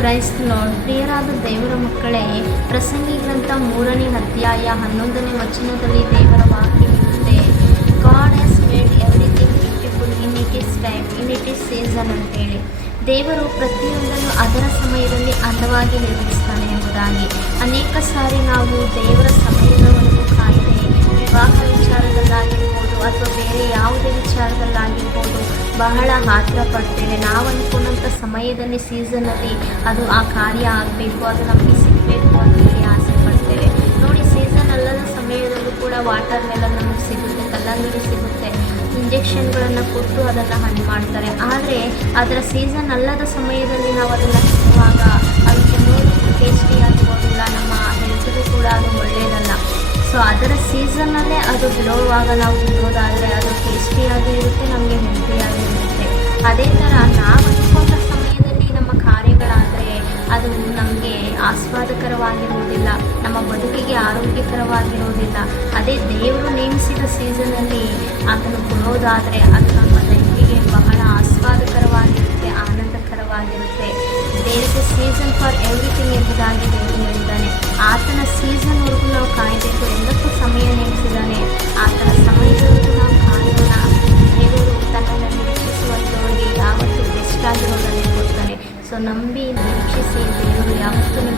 Price lord, ಪ್ರಿಯರಾದ ದೇವರ ಮಕ್ಕಳೇ, ಪ್ರಸಂಗಿ ಗ್ರಂಥ ಮೂರನೇ ಅಧ್ಯಾಯ ಹನ್ನೊಂದನೇ ವಚನದಲ್ಲಿ ದೇವರ ವಾಕ್ಯ ಇರುತ್ತೆ God has made everything beautiful in it is time in it is season ಅಂತೇಳಿ. ದೇವರು ಪ್ರತಿಯೊಂದನ್ನು ಅದರ ಸಮಯದಲ್ಲಿ ಅಂದವಾಗಿ ನಿರ್ಮಿಸ್ತಾನೆ ಎಂಬುದಾಗಿ. ಅನೇಕ ಸಾರಿ ನಾವು ದೇವರ ಸಮಯದವರೆಗೂ ಕಾಯ್ದೆ, ವಿವಾಹ ವಿಚಾರದಲ್ಲಾಗಿರ್ಬೋದು ಅಥವಾ ಬೇರೆ ಯಾವುದೇ ವಿಚಾರದಲ್ಲಾಗಿರ್ಬೋದು ಬಹಳ ಹಾತ್ರ ಪಡ್ತೇವೆ ನಾವು ಅಂದ್ಕೊಂಡಂಥ ಸಮಯದಲ್ಲಿ ಸೀಸನಲ್ಲಿ ಅದು ಆ ಕಾರ್ಯ ಆಗಬೇಕು, ಅದು ನಮಗೆ ಸಿಗಬೇಕು ಅಂತ ಆಸೆ ಪಡ್ತೇವೆ. ನೋಡಿ ಸೀಸನ್ ಅಲ್ಲದ ಸಮಯದಲ್ಲೂ ಕೂಡ ವಾಟರ್ ಮೆಲನ್ ನಮಗೆ ಸಿಗುತ್ತೆ, ಕಲ್ಲಂಗಡಿ ಸಿಗುತ್ತೆ. ಇಂಜೆಕ್ಷನ್ಗಳನ್ನು ಕೊಟ್ಟು ಅದನ್ನು ಹಣ್ಣು ಮಾಡ್ತಾರೆ. ಆದರೆ, ಅದರ ಸೀಸನ್ ಅಲ್ಲದ ಸಮಯದಲ್ಲಿ ನಾವು ಅದನ್ನು ತಿನ್ನುವಾಗ ಅದು ಟೇಸ್ಟಿ ಆಗಿರೋದಿಲ್ಲ, ನಮ್ಮ ಹೆಲ್ತ್ಗೂ ಕೂಡ ಅದು ಒಳ್ಳೆಯದಲ್ಲ ಸೊ ಅದರ ಸೀಸನ್ನಲ್ಲೇ ಅದು ಬಿಡುವಾಗ ನಾವು ತಿನ್ನೋದಾದರೆ ಅದು ಟೇಸ್ಟಿಯಾಗಿ ಇರುತ್ತೆ ನಮಗೆ ಹೆಲ್ತಿಯಾಗಿ ಅದೇ ಥರ ನಾವು ಅಂದ್ಕೊಂಡ ಸಮಯದಲ್ಲಿ ನಮ್ಮ ಕಾರ್ಯಗಳಾದರೆ ಅದು ನಮಗೆ ಆಸ್ವಾದಕರವಾಗಿರುವುದಿಲ್ಲ ನಮ್ಮ ಬದುಕಿಗೆ ಆರೋಗ್ಯಕರವಾಗಿರುವುದಿಲ್ಲ ಅದೇ ದೇವರು ನೇಮಿಸಿದ ಸೀಸನಲ್ಲಿ ಅದನ್ನು ಕೊಡೋದಾದರೆ ಅದು ನಮ್ಮ ಲೈಫಿಗೆ ಬಹಳ ಆಸ್ವಾದಕರವಾಗಿರುತ್ತೆ, ಆನಂದಕರವಾಗಿರುತ್ತೆ. ಎ ಸೀಸನ್ ಫಾರ್ ಎವ್ರಿಥಿಂಗ್ ಎಂಬುದಾಗಿ ದೇವರು ಹೇಳಿದ್ದಾನೆ. ಆತನ ಸೀಸನ್ವರೆಗೂ ஸோ நம்பி முயற்சி செய்து ஒரு யாத்தனை